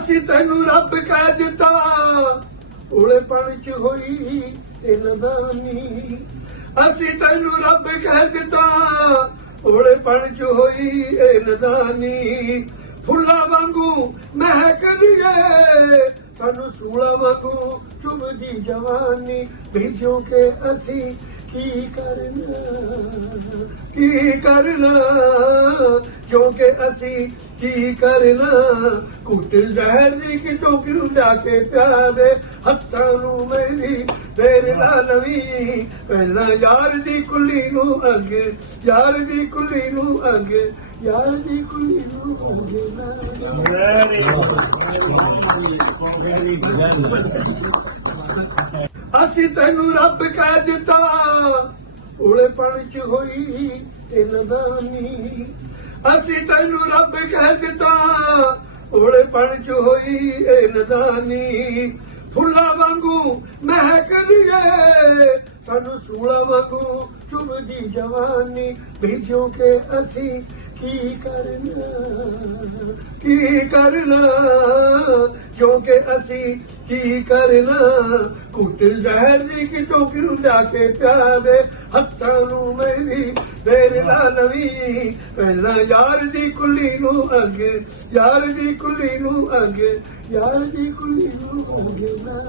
ਅਸੀਂ ਤੈਨੂੰ ਰੱਬ ਕਹਿ ਦਿੱਤਾ। ਉਲੇਪਣ ਚ ਹੋਈ ਇਹ ਨਦਾਨੀ ਅਸੀਂ ਤੈਨੂੰ ਰੱਬ ਕਹਿ ਦਿੱਤਾ। ਉਲੇਪਣ ਚ ਹੋਈ ਇਹ ਨਦਾਨੀ ਫੁੱਲਾਂ ਵਾਂਗੂ ਮਹਿਕਦੀ ਏ। ਸਾਨੂੰ ਸੂਲਾਂ ਵਾਂਗੂ ਚੁਭਦੀ ਜਵਾਨੀ। ਭੇਜੋ ਕੇ ਅਸੀਂ ਕੀ ਕਰਨਾ? ਕੀ ਕਰਨਾ? ਜੋ ਕਿ ਅਸੀਂ ਕੀ ਕਰਨਾ? ਕੁੱਟ ਜ਼ਹਿਰ ਦੀ ਕਿਤੋਂ ਕਿਉਂ ਜਾ ਕੇ ਪਿਆਰੇ ਹੱਥਾਂ ਨੂੰ ਮੇਰੀ ਤੇਰੇ ਨਾਲ ਲਵੀ। ਪਹਿਲਾਂ ਯਾਰ ਦੀ ਕੁੱਲੀ ਨੂੰ ਅੱਗ, ਯਾਰ ਦੀ ਕੁੱਲੀ ਨੂੰ ਅੱਗ, ਯਾਰ ਦੀ ਕੁੱਲੀ ਨੂੰ ਅੱਗ ਨਾ ਅਸੀਂ ਤੈਨੂੰ ਰੱਬ ਕਹਿ ਦਿੱਤਾ। ਉਲੇਪਣ ਚ ਹੋਈ ਇਹ ਅਸੀਂ ਤੈਨੂੰ ਰੱਬ ਕਹਿ ਦਿੱਤਾ। ਉਲੇਪਣ ਚ ਹੋਈ ਇਹ ਫੁੱਲਾਂ ਵਾਂਗੂ ਮਹਿਕਦੀ ਏ। ਸਾਨੂੰ ਸੂਲਾਂ ਵਾਂਗੂ ਚੁਭਦੀ ਜਵਾਨੀ। ਭੇਜੋ ਕੇ ਅਸੀਂ ਕੀ ਕਰਨਾ ਕੀ ਕਰਨਾ? ਕਿਉਂਕਿ ਅਸੀਂ ਕੀ ਕਰਨਾ? ਕੁੱਟ ਜ਼ਹਿਰ ਦੀ ਕਿਤੋਂ ਕਿਉਂ ਜਾ ਕੇ ਪਿਆਰੇ ਹੱਥਾਂ ਨੂੰ ਮੇਰੀ? ਤੇਰੇ ਨਾਲ ਲਵੀ। ਪਹਿਲਾਂ ਯਾਰ ਦੀ ਕੁੱਲੀ ਨੂੰ ਅੱਗ, ਯਾਰ ਦੀ ਕੁੱਲੀ ਨੂੰ ਅੱਗ, ਯਾਰ ਦੀ ਕੁੱਲੀ ਨੂੰ ਅੱਗ ਨਾ